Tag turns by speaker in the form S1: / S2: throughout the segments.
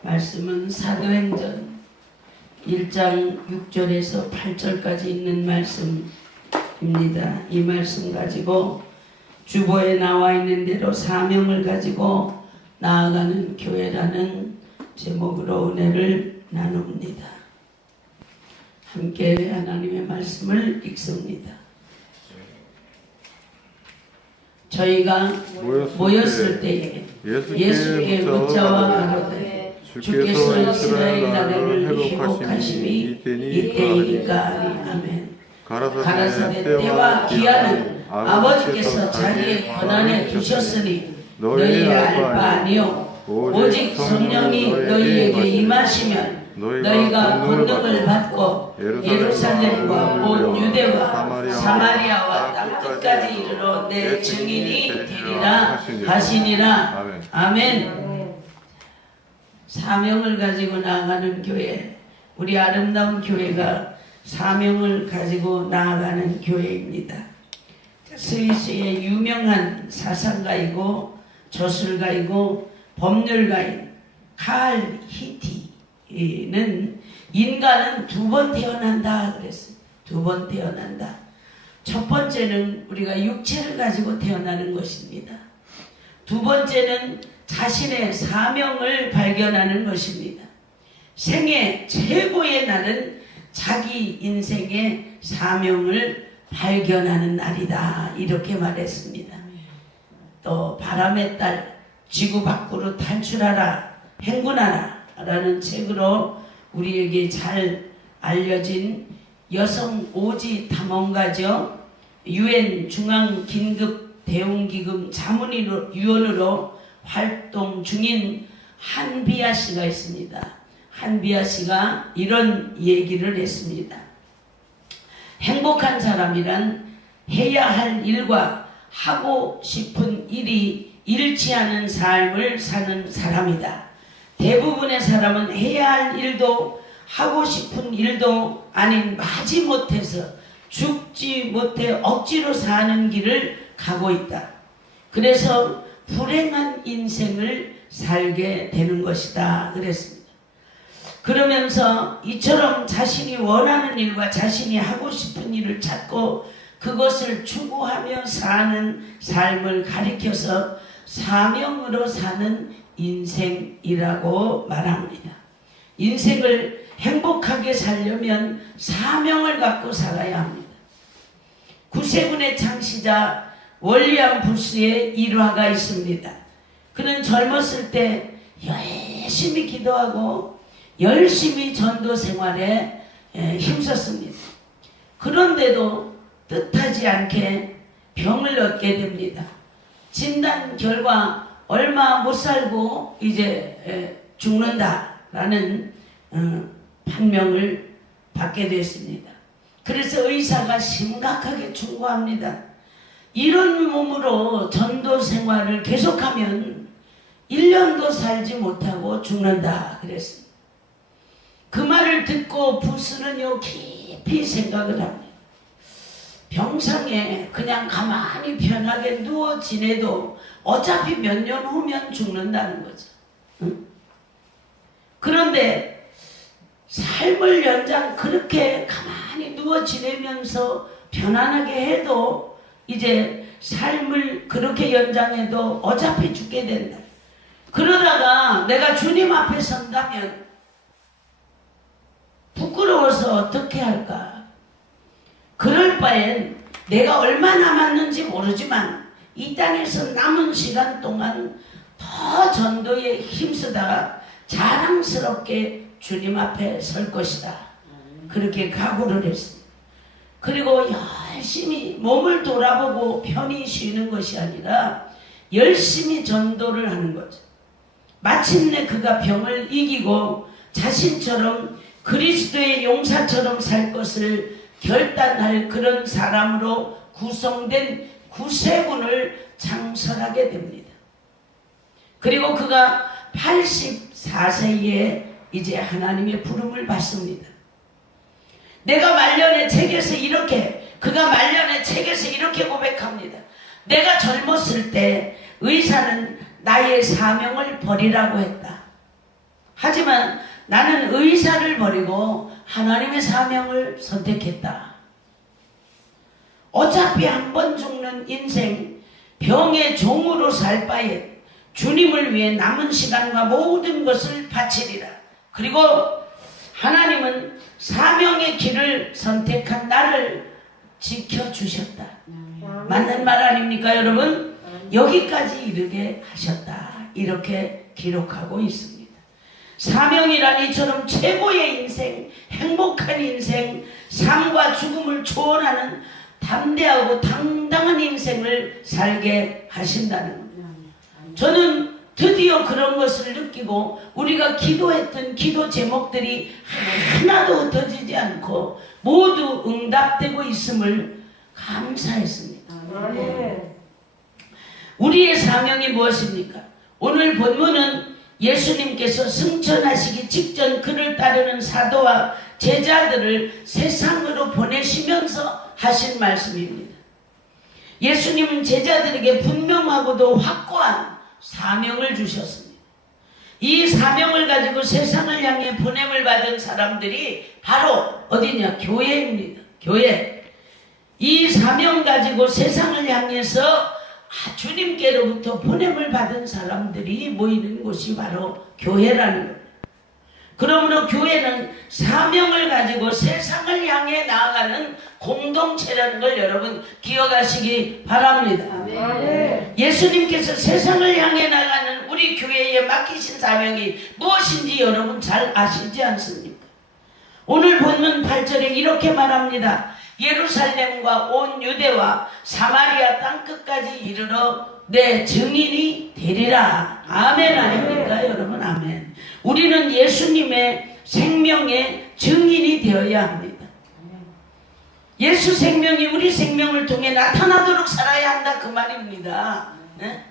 S1: 말씀은 사도행전 1장 6절에서 8절까지 있는 말씀입니다. 이 말씀 가지고 주보에 나와 있는 대로 사명을 가지고 나아가는 교회라는 제목으로 은혜를 나눕니다. 함께 하나님의 말씀을 읽습니다. 저희가 모였을 때에 예수께 묻자와 가로되 주께서 이스라엘 나라를 회복하심이 이때이니까. 아멘. 가라사대 때와 기한은 아버지께서 자기의 권한에 두셨으니 너희의 알바 아니요. 오직 성령이 너희에게 임하시면 너희가 권능을 받고 예루살렘과 온 유대와 사마리아와 땅 끝까지 이르러 내 증인이 되리라 하시니라. 아멘. 사명을 가지고 나아가는 교회, 우리 아름다운 교회가 사명을 가지고 나아가는 교회입니다. 스위스의 유명한 사상가이고 저술가이고 법률가인 칼 히티는 인간은 두 번 태어난다 그랬습니다. 두번 태어난다. 첫 번째는 우리가 육체를 가지고 태어나는 것입니다. 두 번째는 자신의 사명을 발견하는 것입니다. 생애 최고의 날은 자기 인생의 사명을 발견하는 날이다. 이렇게 말했습니다. 또 바람의 딸 지구 밖으로 탈출하라 행군하라 라는 책으로 우리에게 잘 알려진 여성 오지 탐험가죠. 유엔 중앙 긴급 대응기금 자문위원으로 활동 중인 한비아 씨가 있습니다. 한비아 씨가 이런 얘기를 했습니다. 행복한 사람이란 해야 할 일과 하고 싶은 일이 일치하는 삶을 사는 사람이다. 대부분의 사람은 해야 할 일도 하고 싶은 일도 아닌 마지 못해서 죽지 못해 억지로 사는 길을 가고 있다. 그래서 불행한 인생을 살게 되는 것이다. 그랬습니다. 그러면서 이처럼 자신이 원하는 일과 자신이 하고 싶은 일을 찾고 그것을 추구하며 사는 삶을 가리켜서 사명으로 사는 인생이라고 말합니다. 인생을 행복하게 살려면 사명을 갖고 살아야 합니다. 구세군의 창시자 월리암 부스의 일화가 있습니다. 그는 젊었을 때 열심히 기도하고 열심히 전도 생활에 힘썼습니다. 그런데도 뜻하지 않게 병을 얻게 됩니다. 진단 결과 얼마 못 살고 이제 죽는다라는 어, 판명을 받게 됐습니다. 그래서 의사가 심각하게 충고합니다. 이런 몸으로 전도 생활을 계속하면 1년도 살지 못하고 죽는다 그랬습니다. 그 말을 듣고 부스는요 깊이 생각을 합니다. 병상에 그냥 가만히 편하게 누워 지내도 어차피 몇 년 후면 죽는다는 거죠. 응? 그런데 삶을 연장 그렇게 가만히 누워 지내면서 편안하게 해도 이제 삶을 그렇게 연장해도 어차피 죽게 된다. 그러다가 내가 주님 앞에 선다면 부끄러워서 어떻게 할까? 그럴 바엔 내가 얼마 남았는지 모르지만 이 땅에서 남은 시간 동안 더 전도에 힘쓰다가 자랑스럽게 주님 앞에 설 것이다. 그렇게 각오를 했습니다. 그리고 열심히 몸을 돌아보고 편히 쉬는 것이 아니라 열심히 전도를 하는 거죠. 마침내 그가 병을 이기고 자신처럼 그리스도의 용사처럼 살 것을 결단할 그런 사람으로 구성된 구세군을 창설하게 됩니다. 그리고 그가 84세에 이제 하나님의 부름을 받습니다. 내가 말년의 책에서 이렇게 그가 말년의 책에서 이렇게 고백합니다. 내가 젊었을 때 의사는 나의 사명을 버리라고 했다. 하지만 나는 의사를 버리고 하나님의 사명을 선택했다. 어차피 한 번 죽는 인생, 병의 종으로 살 바에 주님을 위해 남은 시간과 모든 것을 바치리라. 그리고 하나님은 사명의 길을 선택한 나를 지켜주셨다. 맞는 말 아닙니까, 여러분? 여기까지 이르게 하셨다. 이렇게 기록하고 있습니다. 사명이란 이처럼 최고의 인생, 행복한 인생, 삶과 죽음을 초월하는 담대하고 당당한 인생을 살게 하신다는 겁니다. 저는 드디어 그런 것을 느끼고 우리가 기도했던 기도 제목들이 하나도 흩어지지 않고 모두 응답되고 있음을 감사했습니다. 우리의 사명이 무엇입니까? 오늘 본문은 예수님께서 승천하시기 직전 그를 따르는 사도와 제자들을 세상으로 보내시면서 하신 말씀입니다. 예수님은 제자들에게 분명하고도 확고한 사명을 주셨습니다. 이 사명을 가지고 세상을 향해 보냄을 받은 사람들이 바로 어디냐? 교회입니다. 교회. 이 사명 가지고 세상을 향해서 아, 주님께로부터 보냄을 받은 사람들이 모이는 곳이 바로 교회라는 겁니다. 그러므로 교회는 사명을 가지고 세상을 향해 나아가는 공동체라는 걸 여러분 기억하시기 바랍니다.
S2: 아멘.
S1: 예수님께서 세상을 향해 나가는 우리 교회에 맡기신 사명이 무엇인지 여러분 잘 아시지 않습니까? 오늘 본문 8절에 이렇게 말합니다. 예루살렘과 온 유대와 사마리아 땅끝까지 이르러 내 증인이 되리라. 아멘 아닙니까 여러분 아멘. 우리는 예수님의 생명의 증인이 되어야 합니다. 예수 생명이 우리 생명을 통해 나타나도록 살아야 한다 그 말입니다. 네?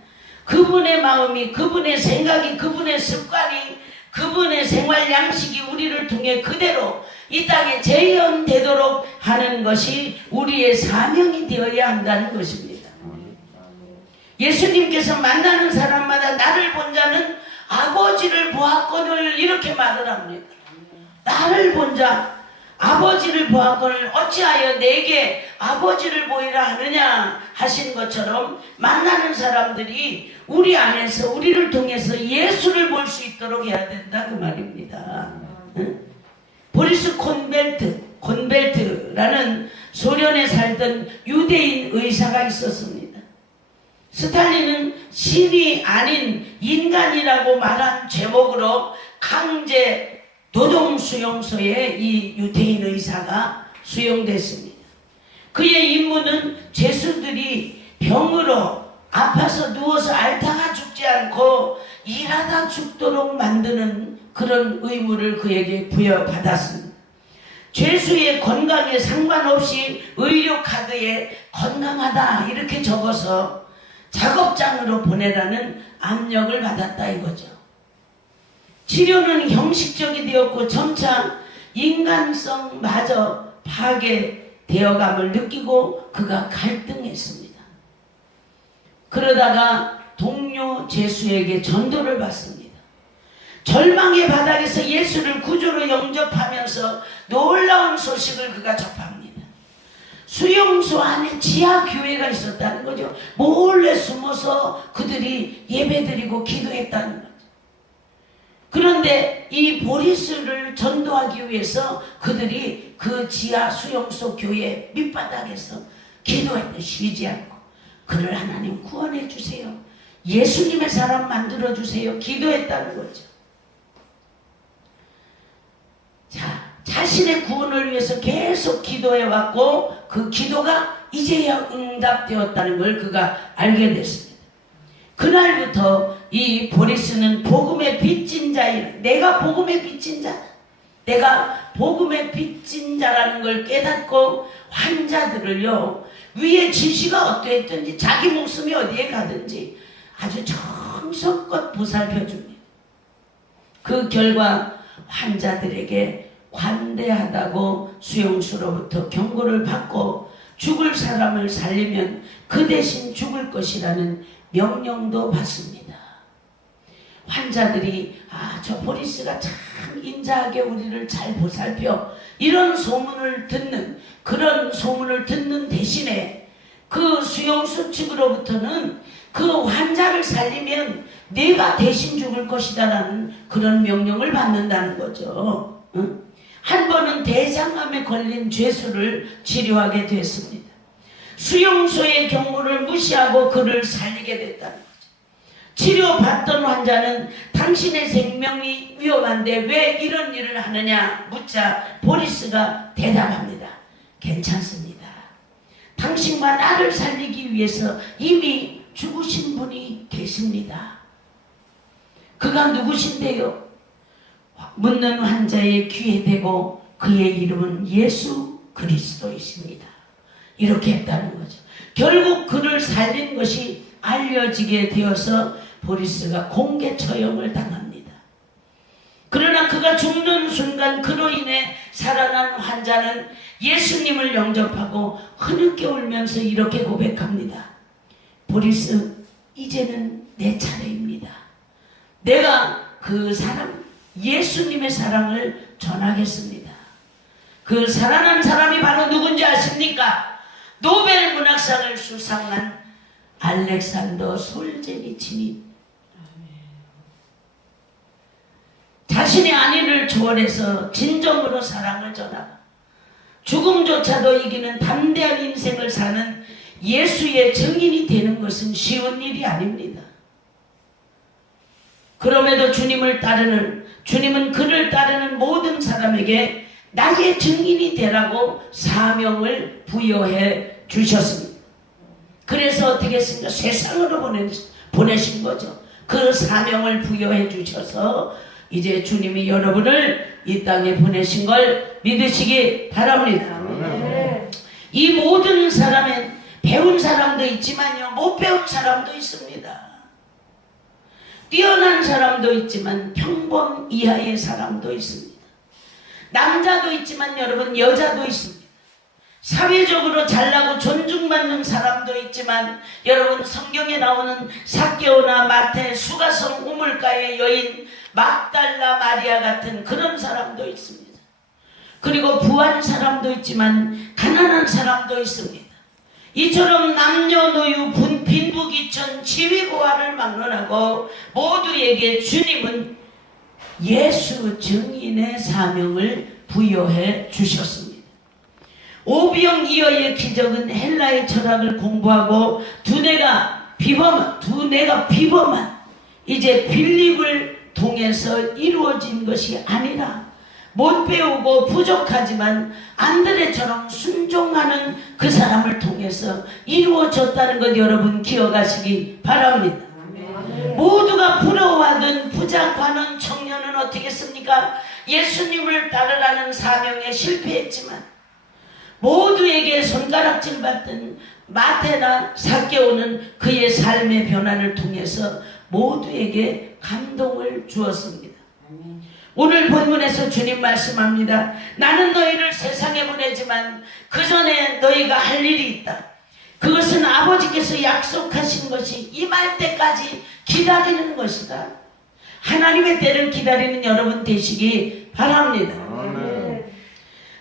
S1: 그분의 마음이 그분의 생각이 그분의 습관이 그분의 생활 양식이 우리를 통해 그대로 이 땅에 재현되도록 하는 것이 우리의 사명이 되어야 한다는 것입니다. 예수님께서 만나는 사람마다 나를 본 자는 아버지를 보았거늘 이렇게 말을 합니다. 나를 본 자, 아버지를 보았거늘 어찌하여 내게 아버지를 보이라 하느냐 하신 것처럼 만나는 사람들이 우리 안에서 우리를 통해서 예수를 볼 수 있도록 해야 된다 그 말입니다. 응? 보리스 콘벨트, 콘벨트라는 소련에 살던 유대인 의사가 있었습니다. 스탈린은 신이 아닌 인간이라고 말한 제목으로 강제 노동 수용소에 이 유대인 의사가 수용됐습니다. 그의 임무는 죄수들이 병으로 아파서 누워서 앓다가 죽지 않고 일하다 죽도록 만드는 그런 의무를 그에게 부여받았습니다. 죄수의 건강에 상관없이 의료 카드에 건강하다 이렇게 적어서 작업장으로 보내라는 압력을 받았다 이거죠. 치료는 형식적이 되었고 점차 인간성마저 파괴되어감을 느끼고 그가 갈등했습니다. 그러다가 동료 제수에게 전도를 받습니다. 절망의 바닥에서 예수를 구주로 영접하면서 놀라운 소식을 그가 접합니다. 수용소 안에 지하 교회가 있었다는 거죠. 몰래 숨어서 그들이 예배드리고 기도했다는 거죠. 그런데 이 보리스를 전도하기 위해서 그들이 그 지하 수용소 교회 밑바닥에서 기도했는 쉬지 않고 그를 하나님 구원해 주세요. 예수님의 사람 만들어 주세요. 기도했다는 거죠. 자, 자신의 구원을 위해서 계속 기도해 왔고 그 기도가 이제야 응답되었다는 걸 그가 알게 됐습니다. 그날부터 이 보리스는 복음의 빚진 자인 내가 복음의 빚진 자 내가 복음의 빚진 자라는 걸 깨닫고 환자들을요 위에 지시가 어떠했든지 자기 목숨이 어디에 가든지 아주 정성껏 보살펴 줍니다. 그 결과 환자들에게 관대하다고 수용수로부터 경고를 받고 죽을 사람을 살리면 그 대신 죽을 것이라는 명령도 받습니다. 환자들이 아 저 보리스가 참 인자하게 우리를 잘 보살펴 이런 소문을 듣는 그런 소문을 듣는 대신에 그 수용수 측으로부터는 그 환자를 살리면 내가 대신 죽을 것이다라는 그런 명령을 받는다는 거죠. 응? 한 번은 대장암에 걸린 죄수를 치료하게 됐습니다. 수용소의 경고를 무시하고 그를 살리게 됐다는 거죠. 치료받던 환자는 당신의 생명이 위험한데 왜 이런 일을 하느냐 묻자 보리스가 대답합니다. 괜찮습니다. 당신과 나를 살리기 위해서 이미 죽으신 분이 계십니다. 그가 누구신데요? 묻는 환자의 귀에 대고 그의 이름은 예수 그리스도이십니다. 이렇게 했다는 거죠. 결국 그를 살린 것이 알려지게 되어서 보리스가 공개 처형을 당합니다. 그러나 그가 죽는 순간 그로 인해 살아난 환자는 예수님을 영접하고 흐느껴 울면서 이렇게 고백합니다. 보리스, 이제는 내 차례입니다. 내가 그 사람, 예수님의 사랑을 전하겠습니다. 그 살아난 사람이 바로 누군지 아십니까? 노벨 문학상을 수상한 알렉산더 솔제니친이 자신의 안위를 초월해서 진정으로 사랑을 전하고 죽음조차도 이기는 담대한 인생을 사는 예수의 증인이 되는 것은 쉬운 일이 아닙니다. 그럼에도 주님을 따르는 주님은 그를 따르는 모든 사람에게 나의 증인이 되라고 사명을 부여해 주셨습니다. 그래서 어떻게 했습니까? 세상으로 보내, 보내신 거죠. 그 사명을 부여해 주셔서 이제 주님이 여러분을 이 땅에 보내신 걸 믿으시기 바랍니다.
S2: 네.
S1: 이 모든 사람은 배운 사람도 있지만요, 못 배운 사람도 있습니다. 뛰어난 사람도 있지만 평범 이하의 사람도 있습니다. 남자도 있지만 여러분 여자도 있습니다. 사회적으로 잘나고 존중받는 사람도 있지만 여러분 성경에 나오는 사개오나 마태 수가성 우물가의 여인 막달라 마리아 같은 그런 사람도 있습니다. 그리고 부한 사람도 있지만 가난한 사람도 있습니다. 이처럼 남녀노유 분- 빈 부귀천 지위고하를 막론하고 모두에게 주님은 예수 증인의 사명을 부여해 주셨습니다. 오비영 이어의 기적은 헬라의 철학을 공부하고 두뇌가 비범한 두뇌가 비범한 이제 빌립을 통해서 이루어진 것이 아니라 못 배우고 부족하지만 안드레처럼 순종하는 그 사람을 통해서 이루어졌다는 것 여러분 기억하시기 바랍니다. 모두가 부러워하던 부자 관원 청년은 어떻게 했습니까? 예수님을 따르라는 사명에 실패했지만 모두에게 손가락질 받던 마테나 사개오는 그의 삶의 변화를 통해서 모두에게 감동을 주었습니다. 오늘 본문에서 주님 말씀합니다. 나는 너희를 세상에 보내지만 그 전에 너희가 할 일이 있다. 그것은 아버지께서 약속하신 것이 임할 때까지 기다리는 것이다. 하나님의 때를 기다리는 여러분 되시기 바랍니다.
S2: 네.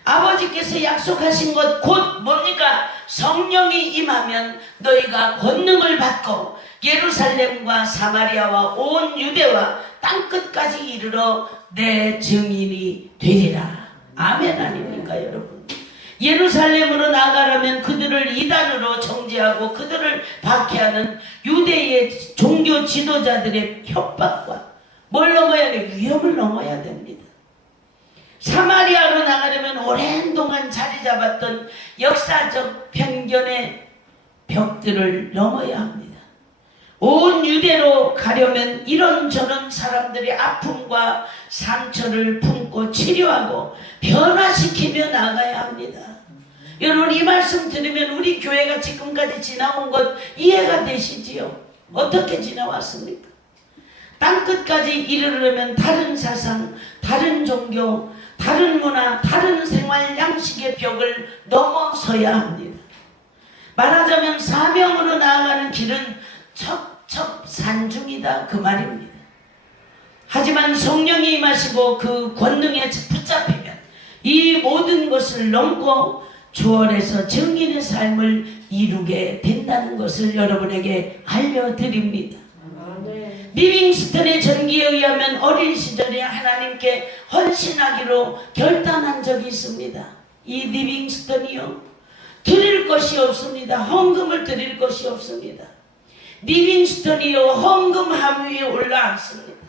S1: 아버지께서 약속하신 것 곧 뭡니까? 성령이 임하면 너희가 권능을 받고 예루살렘과 사마리아와 온 유대와 땅끝까지 이르러 내 증인이 되리라. 아멘 아닙니까 여러분? 예루살렘으로 나가려면 그들을 이단으로 정죄하고 그들을 박해하는 유대의 종교 지도자들의 협박과 뭘 넘어야 돼? 위험을 넘어야 됩니다. 사마리아로 나가려면 오랜 동안 자리 잡았던 역사적 편견의 벽들을 넘어야 합니다. 온 유대로 가려면 이런저런 사람들의 아픔과 상처를 품고 치료하고 변화시키며 나가야 합니다. 여러분 이 말씀 들으면 우리 교회가 지금까지 지나온 것 이해가 되시지요? 어떻게 지나왔습니까? 땅끝까지 이르려면 다른 사상, 다른 종교, 다른 문화, 다른 생활 양식의 벽을 넘어서야 합니다. 말하자면 사명으로 나아가는 길은 첩 첩산 중이다 그 말입니다. 하지만 성령이 임하시고 그 권능에 붙잡히면 이 모든 것을 넘고 초월해서 증인의 삶을 이루게 된다는 것을 여러분에게 알려드립니다. 리빙스턴의 전기에 의하면 어린 시절에 하나님께 헌신하기로 결단한 적이 있습니다. 이 리빙스턴이요. 드릴 것이 없습니다. 헌금을 드릴 것이 없습니다. 리빙스턴이요. 헌금 함 위에 올라앉습니다.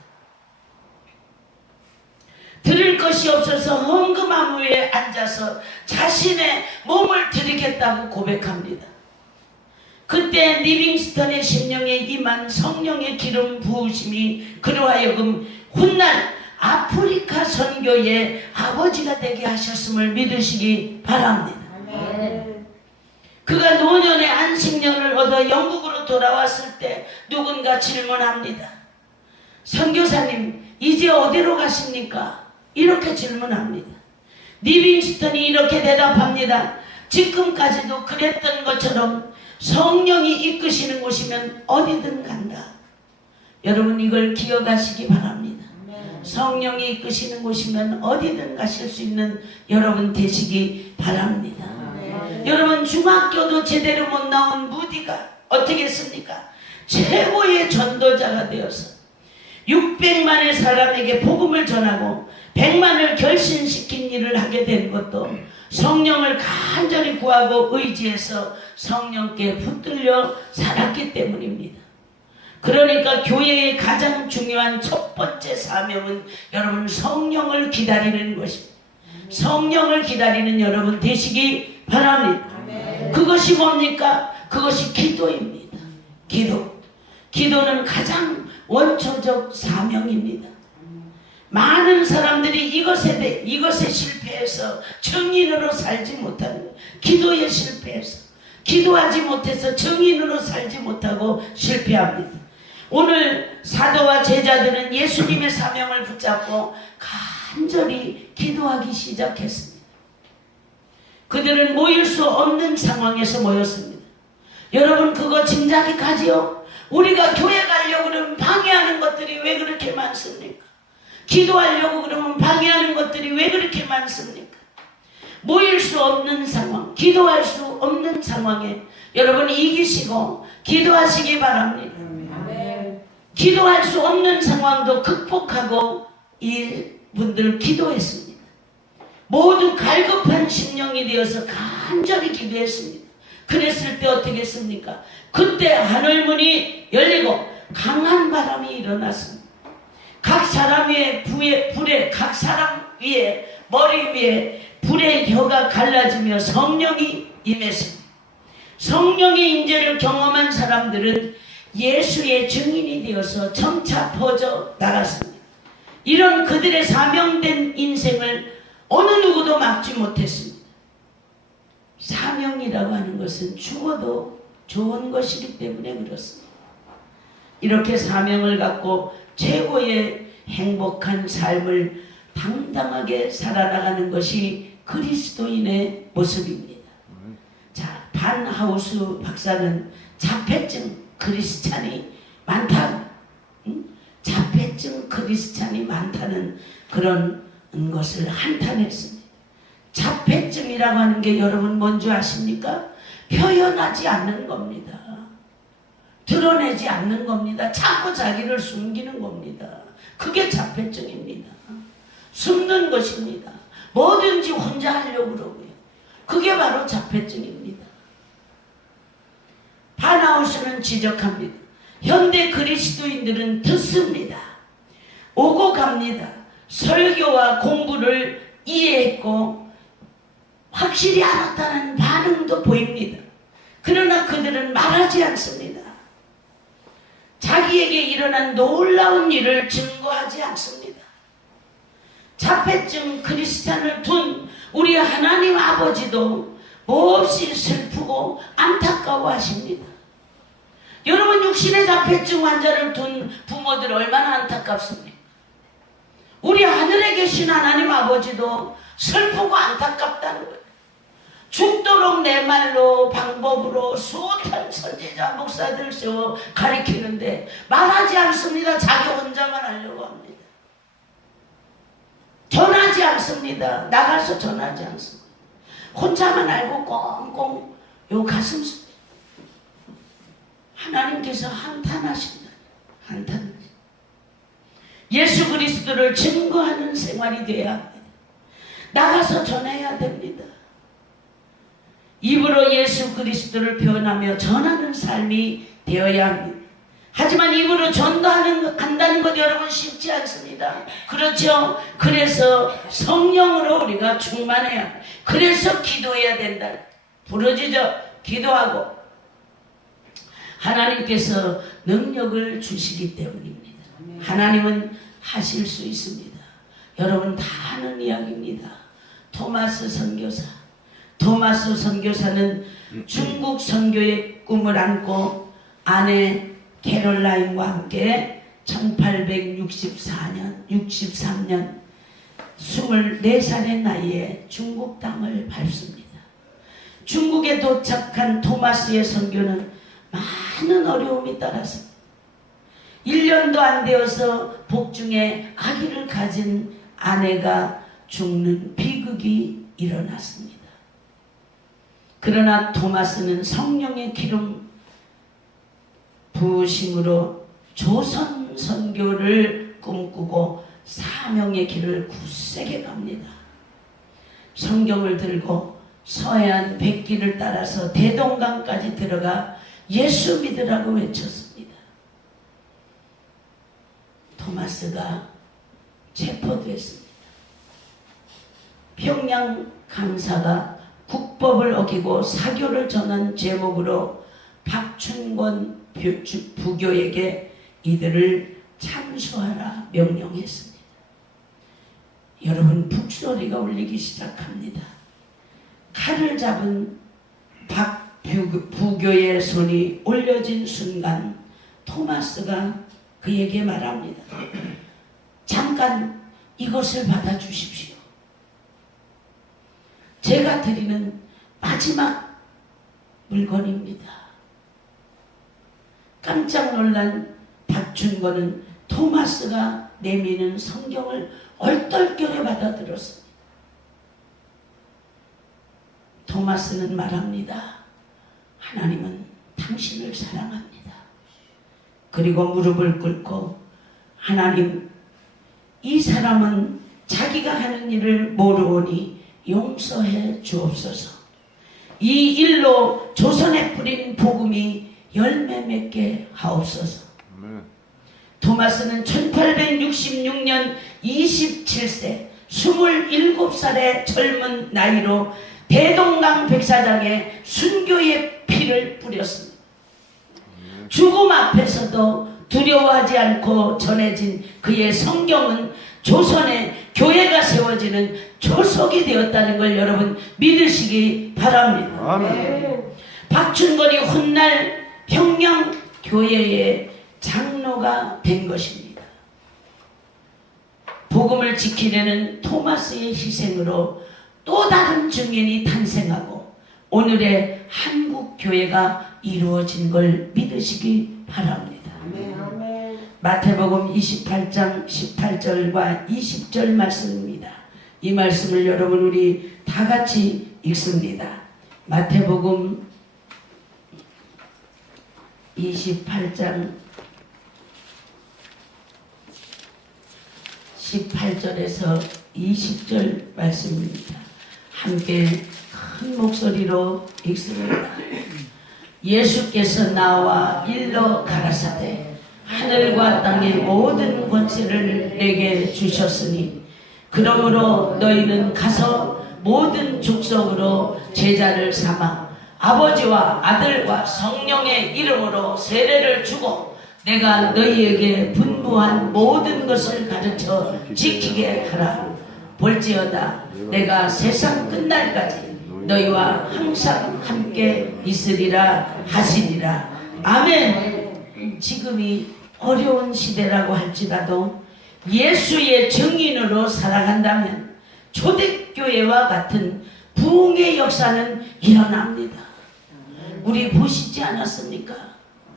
S1: 드릴 것이 없어서 헌금함 위에 앉아서 자신의 몸을 드리겠다고 고백합니다. 그때 리빙스턴의 심령에 임한 성령의 기름 부으심이 그로 하여금 훗날 아프리카 선교의 아버지가 되게 하셨음을 믿으시기 바랍니다.
S2: 아멘.
S1: 그가 노년의 안식년을 얻어 영국으로 돌아왔을 때 누군가 질문합니다. 선교사님 이제 어디로 가십니까? 이렇게 질문합니다. 리빙스턴이 이렇게 대답합니다. 지금까지도 그랬던 것처럼 성령이 이끄시는 곳이면 어디든 간다. 여러분 이걸 기억하시기 바랍니다. 성령이 이끄시는 곳이면 어디든 가실 수 있는 여러분 되시기 바랍니다. 여러분 중학교도 제대로 못 나온 무디가 어떻게 했습니까? 최고의 전도자가 되어서 600만의 사람에게 복음을 전하고 100만을 결신시킨 일을 하게 된 것도 성령을 간절히 구하고 의지해서 성령께 붙들려 살았기 때문입니다. 그러니까 교회의 가장 중요한 첫 번째 사명은 여러분 성령을 기다리는 것입니다. 성령을 기다리는 여러분 되시기 바랍니다. 그것이 뭡니까? 그것이 기도입니다. 기도. 기도는 가장 원초적 사명입니다. 많은 사람들이 이것에 대 이것에 실패해서 증인으로 살지 못하는. 기도에 실패해서 기도하지 못해서 증인으로 살지 못하고 실패합니다. 오늘 사도와 제자들은 예수님의 사명을 붙잡고 간절히 기도하기 시작했습니다. 그들은 모일 수 없는 상황에서 모였습니다. 여러분 그거 짐작이 가지요? 우리가 교회 가려고 그러면 방해하는 것들이 왜 그렇게 많습니까? 기도하려고 그러면 방해하는 것들이 왜 그렇게 많습니까? 모일 수 없는 상황, 기도할 수 없는 상황에 여러분 이기시고 기도하시기 바랍니다. 기도할 수 없는 상황도 극복하고 이분들 기도했습니다. 모두 갈급한 심령이 되어서 간절히 기도했습니다. 그랬을 때 어떻게 했습니까? 그때 하늘문이 열리고 강한 바람이 일어났습니다. 각 사람 위에 불에, 불에 각 사람 위에 머리 위에 불의 혀가 갈라지며 성령이 임했습니다. 성령의 임재를 경험한 사람들은 예수의 증인이 되어서 점차 퍼져 나갔습니다. 이런 그들의 사명된 인생을 어느 누구도 막지 못했습니다. 사명이라고 하는 것은 죽어도 좋은 것이기 때문에 그렇습니다. 이렇게 사명을 갖고 최고의 행복한 삶을 당당하게 살아나가는 것이 그리스도인의 모습입니다. 자, 반하우스 박사는 자폐증 크리스찬이 많다. 응? 자폐증 크리스찬이 많다는 그런 것을 한탄했습니다. 자폐증이라고 하는 게 여러분 뭔지 아십니까? 표현하지 않는 겁니다. 드러내지 않는 겁니다. 자꾸 자기를 숨기는 겁니다. 그게 자폐증입니다. 숨는 것입니다. 뭐든지 혼자 하려고 그러고요. 그게 바로 자폐증입니다. 바나우스는 지적합니다. 현대 그리스도인들은 듣습니다. 오고 갑니다. 설교와 공부를 이해했고 확실히 알았다는 반응도 보입니다. 그러나 그들은 말하지 않습니다. 자기에게 일어난 놀라운 일을 증거하지 않습니다. 자폐증 크리스찬을 둔 우리 하나님 아버지도 몹시 슬프고 안타까워 하십니다. 여러분 육신의 자폐증 환자를 둔 부모들 얼마나 안타깝습니까? 우리 하늘에 계신 하나님 아버지도 슬프고 안타깝다는 거예요. 죽도록 내 말로 방법으로 수탄 선지자 목사들 세워 가리키는데 말하지 않습니다. 자기 혼자만 하려고 합니다. 전하지 않습니다. 나가서 전하지 않습니다. 혼자만 알고 꽁꽁 요 가슴 속에 하나님께서 한탄하신다. 한탄. 예수 그리스도를 증거하는 생활이 되어야 합니다. 나가서 전해야 됩니다. 입으로 예수 그리스도를 표현하며 전하는 삶이 되어야 합니다. 하지만 입으로 전도하는 한다는 것 여러분 쉽지 않습니다. 그렇죠? 그래서 성령으로 우리가 충만해야. 그래서 기도해야 된다. 부러지죠? 기도하고 하나님께서 능력을 주시기 때문입니다. 하나님은 하실 수 있습니다. 여러분 다 아는 이야기입니다. 토마스 선교사. 토마스 선교사는 중국 선교의 꿈을 안고 아내 캐롤라인과 함께 1864년, 63년 24살의 나이에 중국 땅을 밟습니다. 중국에 도착한 토마스의 선교는 많은 어려움이 따랐습니다. 1년도 안 되어서 복중에 아기를 가진 아내가 죽는 비극이 일어났습니다. 그러나 토마스는 성령의 기름 부으심으로 조선 선교를 꿈꾸고 사명의 길을 굳세게 갑니다. 성경을 들고 서해안 백길을 따라서 대동강까지 들어가 예수 믿으라고 외쳤습니다. 토마스가 체포됐습니다. 평양 강사가 국법을 어기고 사교를 전한 제목으로 박춘권 부교에게 이들을 참수하라 명령했습니다. 여러분 북소리가 울리기 시작합니다. 칼을 잡은 박 부- 부교의 손이 올려진 순간 토마스가 그에게 말합니다. 잠깐 이것을 받아주십시오. 제가 드리는 마지막 물건입니다. 깜짝 놀란 박준거는 토마스가 내미는 성경을 얼떨결에 받아들었습니다. 토마스는 말합니다. 하나님은 당신을 사랑합니다. 그리고 무릎을 꿇고 하나님 이 사람은 자기가 하는 일을 모르오니 용서해 주옵소서. 이 일로 조선에 뿌린 복음이 열매 맺게 하옵소서. 토마스는 1866년 27세 27살의 젊은 나이로 대동강 백사장에 순교의 피를 뿌렸습니다. 죽음 앞에서도 두려워하지 않고 전해진 그의 성경은 조선에 교회가 세워지는 조속이 되었다는 걸 여러분 믿으시기 바랍니다.
S2: 아멘.
S1: 박춘건이 훗날 평양 교회의 장로가 된 것입니다. 복음을 지키려는 토마스의 희생으로 또 다른 증인이 탄생하고 오늘의 한국 교회가 이루어진 걸 믿으시기 바랍니다.
S2: 아멘. 아멘.
S1: 마태복음 28장 18절과 20절 말씀입니다. 이 말씀을 여러분 우리 다 같이 읽습니다. 마태복음 28장 18절에서 20절 말씀입니다. 함께 큰 목소리로 읽습니다. 예수께서 나와 일러 가라사대 하늘과 땅의 모든 권세를 내게 주셨으니 그러므로 너희는 가서 모든 족속으로 제자를 삼아 아버지와 아들과 성령의 이름으로 세례를 주고 내가 너희에게 분부한 모든 것을 가르쳐 지키게 하라 볼지어다 내가 세상 끝날까지 너희와 항상 함께 있으리라 하시니라 아멘 지금이 어려운 시대라고 할지라도 예수의 증인으로 살아간다면 초대교회와 같은 부흥의 역사는 일어납니다. 우리 보시지 않았습니까?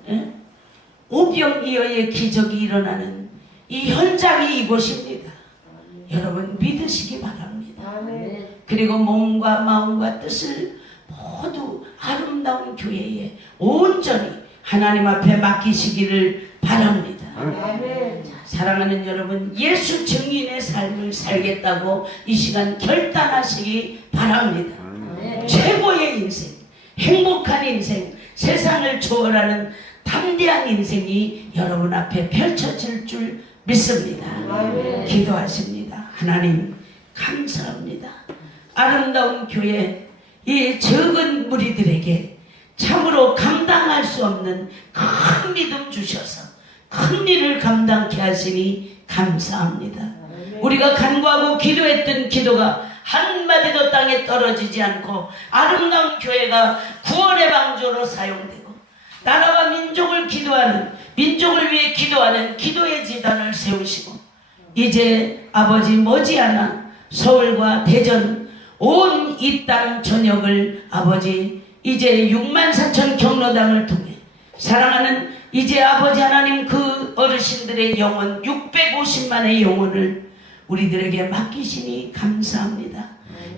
S1: 예? 오병이어의 기적이 일어나는 이 현장이 이곳입니다. 여러분 믿으시기 바랍니다. 그리고 몸과 마음과 뜻을 모두 아름다운 교회에 온전히 하나님 앞에 맡기시기를 바랍니다.
S2: 아멘.
S1: 사랑하는 여러분, 예수 증인의 삶을 살겠다고 이 시간 결단하시기 바랍니다. 최고의 인생, 행복한 인생, 세상을 초월하는 담대한 인생이 여러분 앞에 펼쳐질 줄 믿습니다.
S2: 아멘.
S1: 기도하십니다. 하나님, 감사합니다. 아름다운 교회, 이 적은 무리들에게 참으로 감당할 수 없는 큰 믿음 주셔서 큰 일을 감당케 하시니 감사합니다. 우리가 간구하고 기도했던 기도가 한마디도 땅에 떨어지지 않고 아름다운 교회가 구원의 방조로 사용되고 나라와 민족을 기도하는 민족을 위해 기도하는 기도의 지단을 세우시고 이제 아버지 머지않아 서울과 대전 온 이 땅 전역을 아버지 이제 6만 4천 경로당을 통해 사랑하는 이제 아버지 하나님 그 어르신들의 영혼 650만의 영혼을 우리들에게 맡기시니 감사합니다.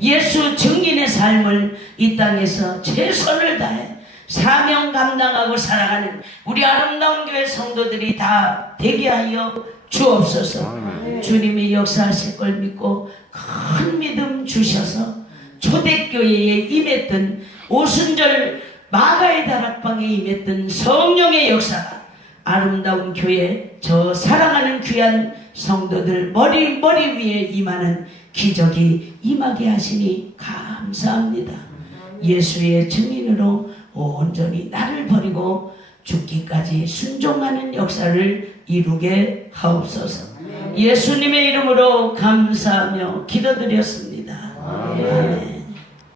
S1: 예수 증인의 삶을 이 땅에서 최선을 다해 사명 감당하고 살아가는 우리 아름다운 교회 성도들이 다 되게 하여 주옵소서. 주님이 역사하실 걸 믿고 큰 믿음 주셔서 초대교회에 임했던 오순절 마가의 다락방에 임했던 성령의 역사가 아름다운 교회 저 사랑하는 귀한 성도들 머리 머리 위에 임하는 기적이 임하게 하시니 감사합니다. 예수의 증인으로 온전히 나를 버리고 죽기까지 순종하는 역사를 이루게 하옵소서. 예수님의 이름으로 감사하며 기도드렸습니다. 아멘.